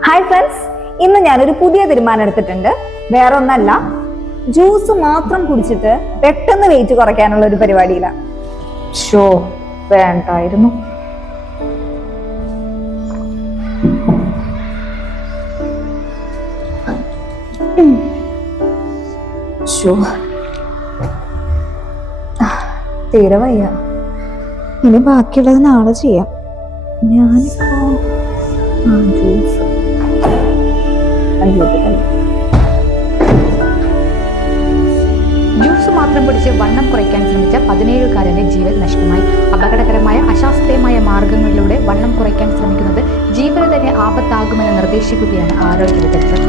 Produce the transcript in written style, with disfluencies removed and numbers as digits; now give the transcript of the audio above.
Hi friends, ഇന്ന് ഞാനൊരു പുതിയ തീരുമാനം എടുത്തിട്ടുണ്ട്. വേറെ ഒന്നല്ല, ജ്യൂസ് മാത്രം കുടിച്ചിട്ട് പെട്ടെന്ന് വെയിറ്റ് കുറയ്ക്കാനുള്ള ഒരു പരിപാടിയിലാണ്. ഷോ വേണ്ടായിരുന്നു. ഷോ തീരെ വയ്യ. ഇനി ബാക്കിയുള്ളത് നാളെ ചെയ്യാം. ഞാനിപ്പോ ജ്യൂസ് ജ്യൂസ് മാത്രം കുടിച്ച് വണ്ണം കുറയ്ക്കാൻ ശ്രമിച്ച 17-കാരന്റെ ജീവൻ നഷ്ടമായി. അപകടകരമായ അശാസ്ത്രീയമായ മാർഗങ്ങളിലൂടെ വണ്ണം കുറയ്ക്കാൻ ശ്രമിക്കുന്നത് ജീവന് തന്നെ ആപത്താകുമെന്ന് നിർദ്ദേശിക്കുകയാണ് ആരോഗ്യ വിദഗ്ധർ.